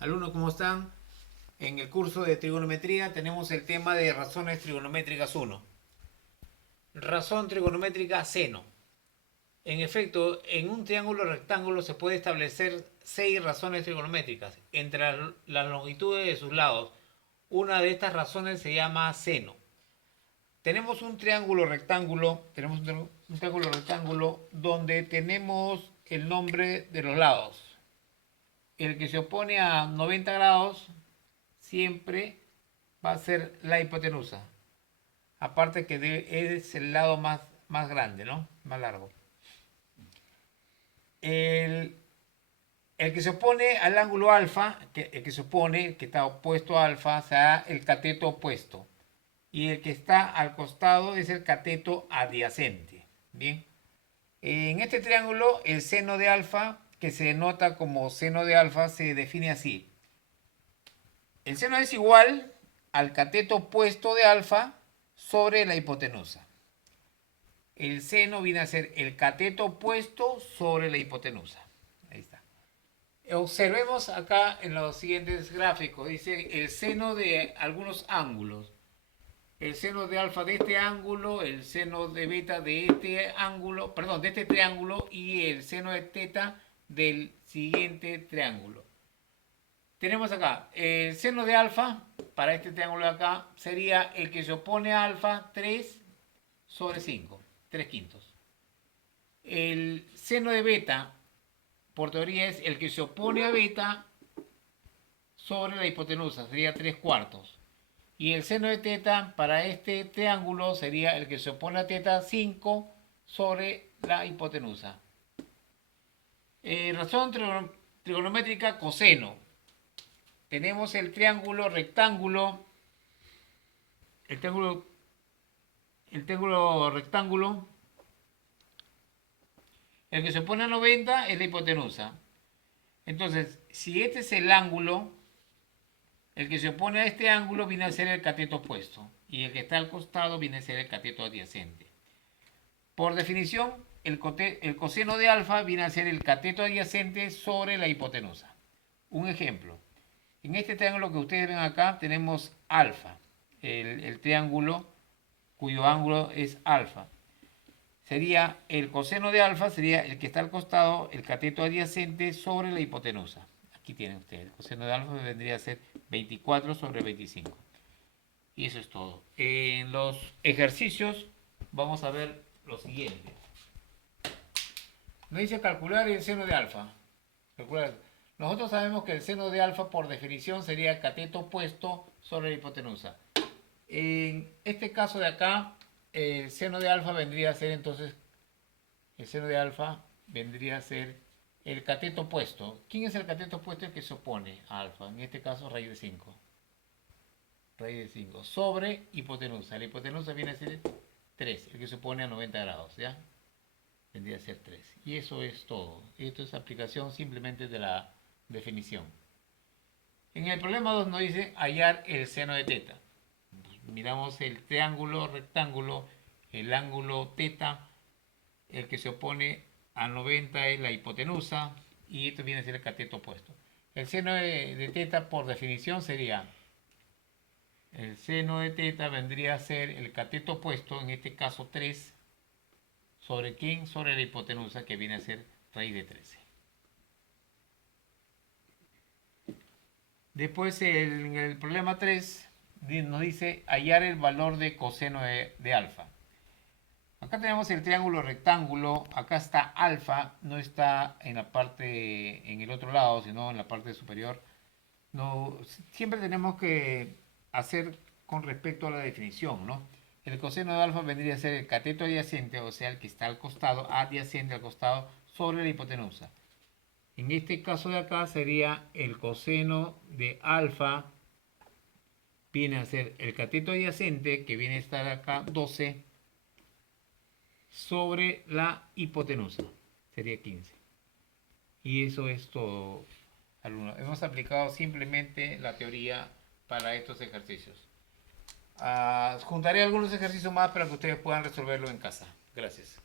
Alumnos, ¿cómo están? En el curso de trigonometría tenemos el tema de razones trigonométricas 1. Razón trigonométrica seno. En efecto, en un triángulo rectángulo se puede establecer 6 razones trigonométricas entre las longitudes de sus lados. Una de estas razones se llama seno. Tenemos un triángulo rectángulo donde tenemos el nombre de los lados. El que se opone a 90 grados siempre va a ser la hipotenusa. Aparte que es el lado más grande, ¿no? Más largo. El, el que se opone al ángulo alfa, el que se opone, que está opuesto a alfa, será el cateto opuesto. Y el que está al costado es el cateto adyacente. Bien. En este triángulo, el seno de alfa, que se denota como seno de alfa, se define así. El seno es igual al cateto opuesto de alfa sobre la hipotenusa. El seno viene a ser el cateto opuesto sobre la hipotenusa. Ahí está. Observemos acá en los siguientes gráficos. Dice el seno de algunos ángulos. El seno de alfa de este ángulo, el seno de beta de este ángulo, perdón, de este triángulo y el seno de teta del siguiente triángulo. Tenemos acá el seno de alfa para este triángulo de acá sería el que se opone a alfa 3 sobre 5, 3 quintos. El seno de beta, por teoría, es el que se opone a beta sobre la hipotenusa, sería 3 cuartos. Y el seno de teta para este triángulo sería el que se opone a teta 5 sobre la hipotenusa. Razón trigonométrica coseno. Tenemos el triángulo rectángulo, el triángulo rectángulo, el que se opone a 90 es la hipotenusa. Entonces, si este es el ángulo, el que se opone a este ángulo viene a ser el cateto opuesto y el que está al costado viene a ser el cateto adyacente. Por definición, el coseno de alfa viene a ser el cateto adyacente sobre la hipotenusa. Un ejemplo. En este triángulo que ustedes ven acá tenemos alfa, el triángulo cuyo ángulo es alfa. Sería el coseno de alfa, sería el que está al costado, el cateto adyacente sobre la hipotenusa. Aquí tienen ustedes, el coseno de alfa vendría a ser 24 sobre 25. Y eso es todo. En los ejercicios vamos a ver lo siguiente. Nos dice calcular el seno de alfa. Calcular. Nosotros sabemos que el seno de alfa por definición sería el cateto opuesto sobre la hipotenusa. En este caso de acá, el seno de alfa vendría a ser entonces, el seno de alfa vendría a ser el cateto opuesto. ¿Quién es el cateto opuesto? El que se opone a alfa. En este caso, raíz de 5. Raíz de 5. Sobre hipotenusa. La hipotenusa viene a ser 3, el que se opone a 90 grados, ¿ya? Vendría a ser 3. Y eso es todo. Esto es aplicación simplemente de la definición. En el problema 2 nos dice hallar el seno de teta. Miramos el triángulo rectángulo, el ángulo teta, el que se opone a 90 es la hipotenusa y esto viene a ser el cateto opuesto. El seno de teta por definición sería, el seno de teta vendría a ser el cateto opuesto, en este caso 3, ¿sobre quién? Sobre la hipotenusa que viene a ser raíz de 13. Después en el problema 3 nos dice hallar el valor de coseno de alfa. Acá tenemos el triángulo rectángulo, acá está alfa, no está en la parte, en el otro lado, sino en la parte superior. No, siempre tenemos que hacer con respecto a la definición, ¿no? El coseno de alfa vendría a ser el cateto adyacente, o sea, el que está al costado, adyacente al costado, sobre la hipotenusa. En este caso de acá sería el coseno de alfa, viene a ser el cateto adyacente, que viene a estar acá 12, sobre la hipotenusa, sería 15. Y eso es todo, alumnos. Hemos aplicado simplemente la teoría para estos ejercicios. Juntaré algunos ejercicios más para que ustedes puedan resolverlo en casa. Gracias.